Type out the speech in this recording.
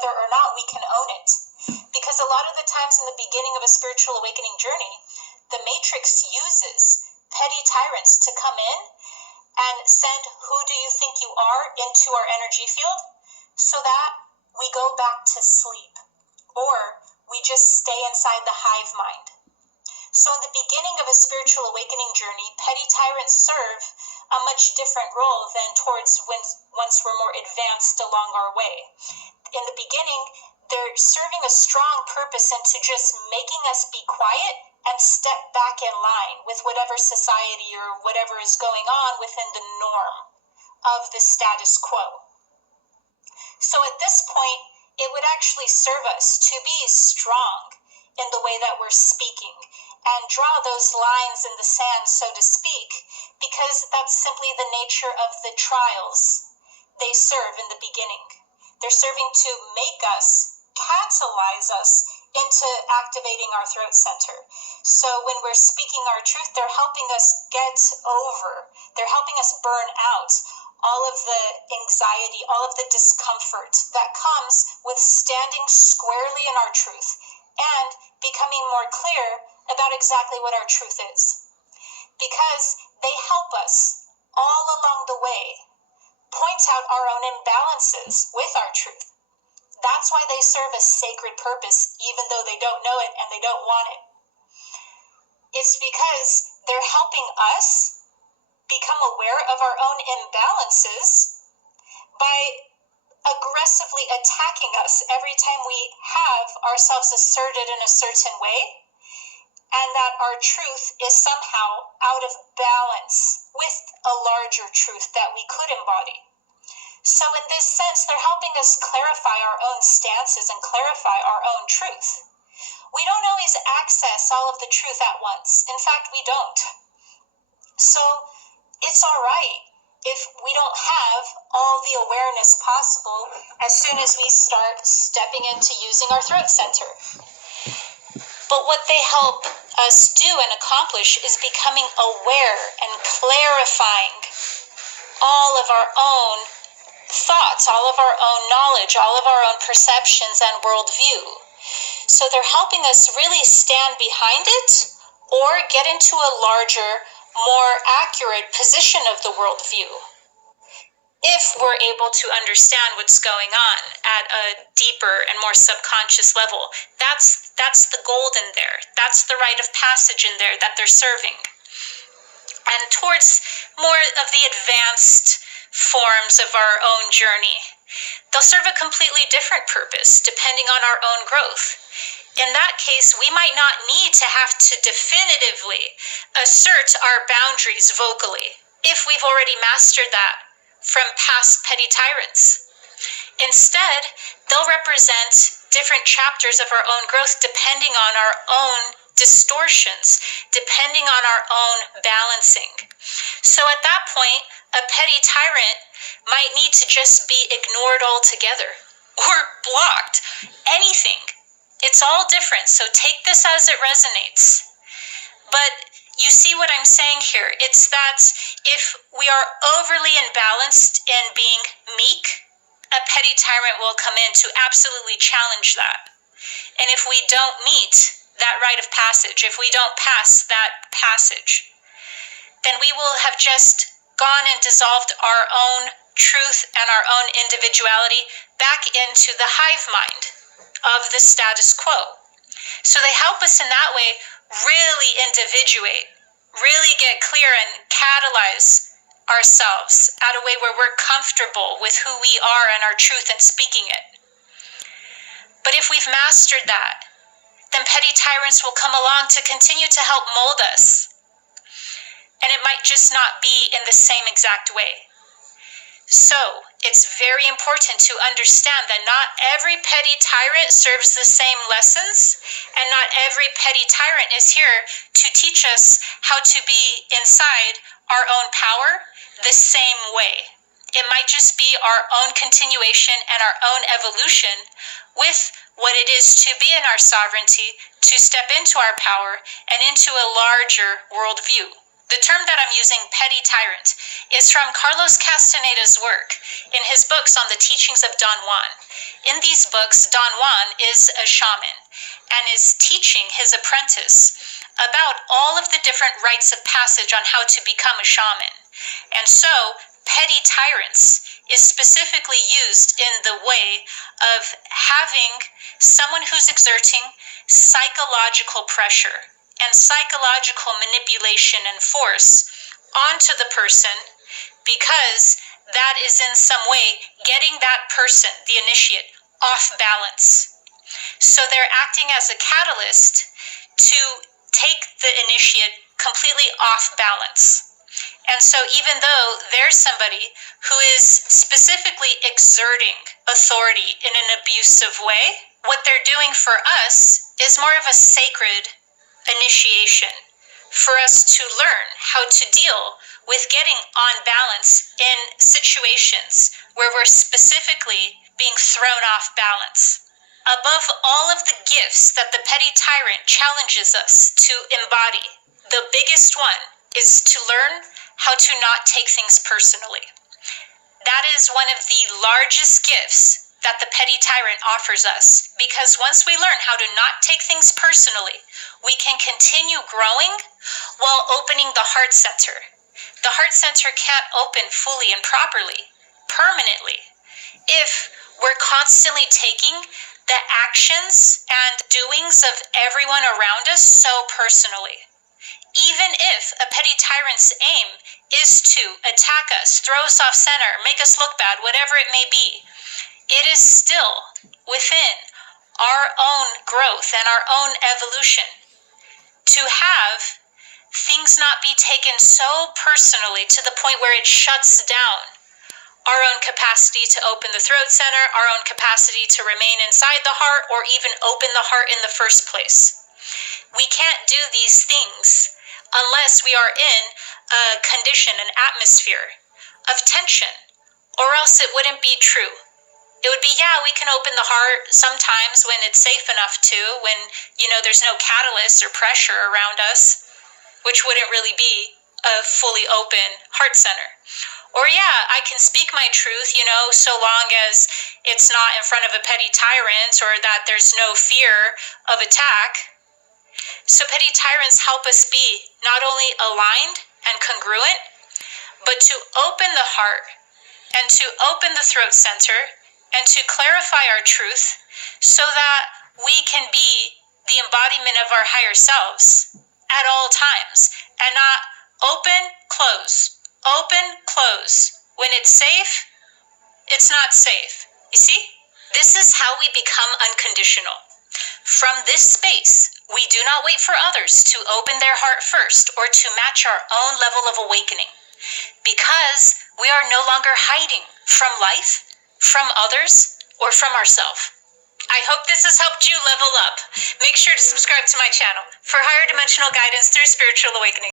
whether or not we can own it. Because a lot of the times in the beginning of a spiritual awakening journey, the Matrix uses petty tyrants to come in and send who do you think you are into our energy field so that we go back to sleep or we just stay inside the hive mind. So in the beginning of a spiritual awakening journey, petty tyrants serve a much different role than towards once we're more advanced along our way. In the beginning, they're serving a strong purpose into just making us be quiet and step back in line with whatever society or whatever is going on within the norm of the status quo. So at this point, it would actually serve us to be strong in the way that we're speaking and draw those lines in the sand, so to speak, because that's simply the nature of the trials they serve in the beginning. They're serving to make us, catalyze us into activating our throat center. So when we're speaking our truth, they're helping us get over, they're helping us burn out all of the anxiety, all of the discomfort that comes with standing squarely in our truth and becoming more clear about exactly what our truth is. Because they help us all along the way point out our own imbalances with our truth. That's why they serve a sacred purpose, even though they don't know it and they don't want it. It's because they're helping us become aware of our own imbalances by aggressively attacking us every time we have ourselves asserted in a certain way, and that our truth is somehow out of balance with a larger truth that we could embody. So in this sense, they're helping us clarify our own stances and clarify our own truth. We don't always access all of the truth at once. In fact, we don't. So it's all right if we don't have all the awareness possible as soon as we start stepping into using our throat center. But what they help us do and accomplish is becoming aware and clarifying all of our own thoughts, all of our own knowledge, all of our own perceptions and worldview. So they're helping us really stand behind it or get into a larger, more accurate position of the worldview. If we're able to understand what's going on at a deeper and more subconscious level, that's the gold in there. That's the rite of passage in there that they're serving. And towards more of the advanced forms of our own journey, they'll serve a completely different purpose depending on our own growth. In that case, we might not need to have to definitively assert our boundaries vocally if we've already mastered that from past petty tyrants. Instead, they'll represent different chapters of our own growth depending on our own distortions, depending on our own balancing. So at that point, a petty tyrant might need to just be ignored altogether or blocked. Anything. It's all different, so take this as it resonates. But you see what I'm saying here? It's that if we are overly imbalanced in being meek, a petty tyrant will come in to absolutely challenge that. And if we don't meet that rite of passage, if we don't pass that passage, then we will have just gone and dissolved our own truth and our own individuality back into the hive mind of the status quo. So they help us in that way really individuate, really get clear and catalyze ourselves at a way where we're comfortable with who we are and our truth and speaking it. But if we've mastered that, then petty tyrants will come along to continue to help mold us. And it might just not be in the same exact way. So it's very important to understand that not every petty tyrant serves the same lessons, and not every petty tyrant is here to teach us how to be inside our own power the same way. It might just be our own continuation and our own evolution with what it is to be in our sovereignty, to step into our power and into a larger worldview. The term that I'm using, petty tyrant, is from Carlos Castaneda's work in his books on the teachings of Don Juan. In these books, Don Juan is a shaman and is teaching his apprentice about all of the different rites of passage on how to become a shaman. And so, petty tyrants is specifically used in the way of having someone who's exerting psychological pressure and psychological manipulation and force onto the person, because that is in some way getting that person, the initiate, off balance. So they're acting as a catalyst to take the initiate completely off balance. And so even though there's somebody who is specifically exerting authority in an abusive way, what they're doing for us is more of a sacred initiation for us to learn how to deal with getting on balance in situations where we're specifically being thrown off balance. Above all of the gifts that the petty tyrant challenges us to embody, the biggest one is to learn how to not take things personally. That is one of the largest gifts that the petty tyrant offers us, because once we learn how to not take things personally, we can continue growing while opening the heart center. The heart center can't open fully and properly, permanently, if we're constantly taking the actions and doings of everyone around us so personally. Even if a petty tyrant's aim is to attack us, throw us off center, make us look bad, whatever it may be, it is still within our own growth and our own evolution to have things not be taken so personally to the point where it shuts down our own capacity to open the throat center, our own capacity to remain inside the heart, or even open the heart in the first place. We can't do these things unless we are in a condition, an atmosphere of tension, or else it wouldn't be true. It would be, yeah, we can open the heart sometimes when it's safe enough to, when, there's no catalyst or pressure around us, which wouldn't really be a fully open heart center. Or, yeah, I can speak my truth, so long as it's not in front of a petty tyrant or that there's no fear of attack. So petty tyrants help us be not only aligned and congruent, but to open the heart and to open the throat center and to clarify our truth so that we can be the embodiment of our higher selves at all times and not open, close. Open, close. When it's safe, it's not safe. You see? This is how we become unconditional. From this space, we do not wait for others to open their heart first or to match our own level of awakening, because we are no longer hiding from life, from others, or from ourselves. I hope this has helped you level up. Make sure to subscribe to my channel for higher dimensional guidance through spiritual awakening.